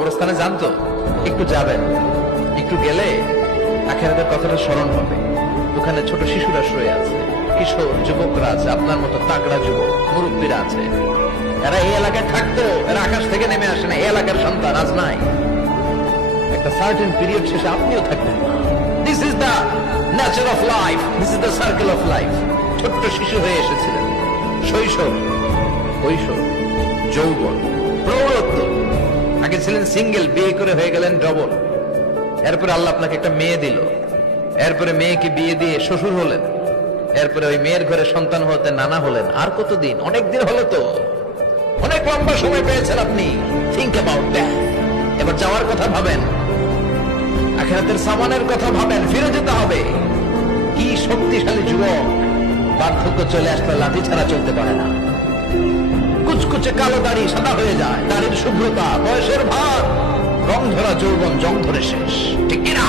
কবরস্থানে যান তো, একটু যাবেন, একটু গেলে আখিরাতের কথাটা স্মরণ হবে। ওখানে ছোট শিশুরা শুয়ে আছে, কিশোর যুবকরা আছে, আপনার মতো তাগড়া যুবক মুরব্বীরা আছে। এরা এই এলাকায় থাকতো, এরা আকাশ থেকে নেমে আসে না, এই এলাকার সন্তান আজ নাই। একটা সার্টেন পিরিয়ড শেষে আপনিও থাকবেন। This is the nature of life, this is the circle of life. ছোট্ট শিশু হয়ে এসেছিলেন, শৈশব, কৈশোর, যৌবন, প্রৌঢ়ত্ব। আগে ছিলেন সিঙ্গেল, বিয়ে করে হয়ে গেলেন ডবল। এরপরে আল্লাহ আপনাকে একটা মেয়ে দিল, এরপরে মেয়েকে বিয়ে দিয়ে শ্বশুর হলেন, এরপরে ওই মেয়ের ঘরে সন্তান হতে নানা হলেন। আর কতদিন? অনেক দিন হলো তো, অনেক লম্বা সময় পেয়েছেন আপনি। Think about that. এবার যাওয়ার কথা ভাবেন, আখিরাতের সামানের কথা ভাবেন, ফিরে যেতে হবে। কি শক্তিশালী যুবক, বার্ধক্য চলে আসলে লাঠি ছাড়া চলতে পারে না। কুচকুচে কালো দাড়ি সাদা হয়ে যায়, দাড়ির শুভ্রতা, বয়সের ভার, রং ধরা যৌবন জং ধরে শেষ। ঠিক কিনা?